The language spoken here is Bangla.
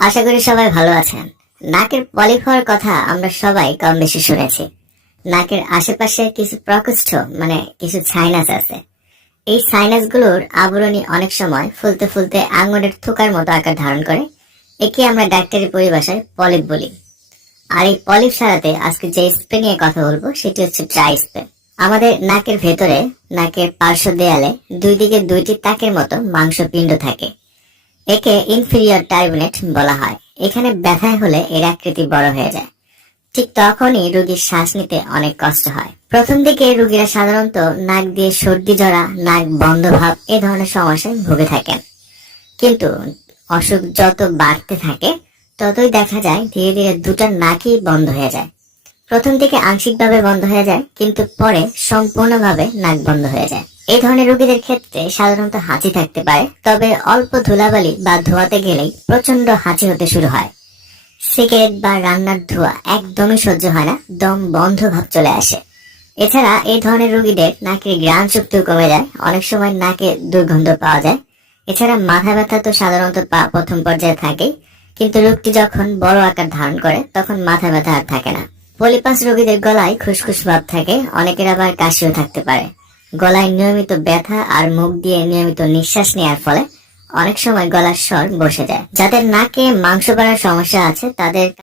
আশা করি সবাই ভালো আছেন। নাকের পলিপ হওয়ার কথা আমরা সবাই কম বেশি শুনেছি। নাকের আশেপাশে কিছু প্রকোষ্ঠ মানে কিছু সাইনাস আছে। এই সাইনাসগুলোর আবরণী অনেক সময় ফুলতে ফুলতে আঙুলের থোকার মতো আকার ধারণ করে, একে আমরা ডাক্তারি পরিভাষায় পলিপ বলি। আর এই পলিপ সারাতে আজকে যে স্প্রে নিয়ে কথা বলব, সেটি হচ্ছে ড্রাই স্প্রে আমাদের নাকের ভেতরে, নাকের পার্শ্ব দেয়ালে দুই দিকে দুইটি তাকের মতো মাংসপিণ্ড থাকে। একে ইনফিরিয়র টার্বিনেট বলা হয়। এখানে ব্যথায় হলে এর আকৃতি বড় হয়ে যায়। ঠিক তখনই রোগীর শ্বাস নিতে অনেক কষ্ট হয়। প্রথম দিকে রোগীরা সাধারণত নাক দিয়ে সর্দি জড়া নাক বন্ধ ভাব এ ধরনের সমস্যায় ভুগে থাকেন। কিন্তু অসুখ যত বাড়তে থাকে, ততই দেখা যায় ধীরে ধীরে দুটো নাকই বন্ধ হয়ে যায়। প্রথম দিকে আংশিকভাবে বন্ধ হয়ে যায়, কিন্তু পরে সম্পূর্ণভাবে নাক বন্ধ হয়ে যায়। এই ধরনের রোগীদের ক্ষেত্রে সাধারণত হাঁচি থাকতে পারে, তবে অল্প ধুলাবালি বা ধোয়াতে গেলেই প্রচণ্ড হাঁচি হতে শুরু হয়। সিগারেট বা রান্নার ধোয়া একদমই সহ্য হয় না, দম বন্ধ ভাব চলে আসে। এছাড়া এই ধরনের রোগীদের নাকের গ্রাণ শক্তিও কমে যায়, অনেক সময় নাকে দুর্গন্ধ পাওয়া যায়। এছাড়া মাথা ব্যথা তো সাধারণত প্রথম পর্যায়ে থাকেই, কিন্তু রোগটি যখন বড় আকার ধারণ করে, তখন মাথা ব্যথা আর থাকে না। পলিপাস রোগীদের গলায় খুসখুস ভাব থাকে, অনেকের আবার কাশিও থাকতে পারে। গলায় নিয়মিত ব্যথা আর মুখ দিয়ে নিয়মিত নিঃশ্বাস নেওয়ার ফলে অনেক সময় গলার স্বর বসে যায়। যাদের নাকে মাংস বাড়ার সমস্যা আছে, তাদের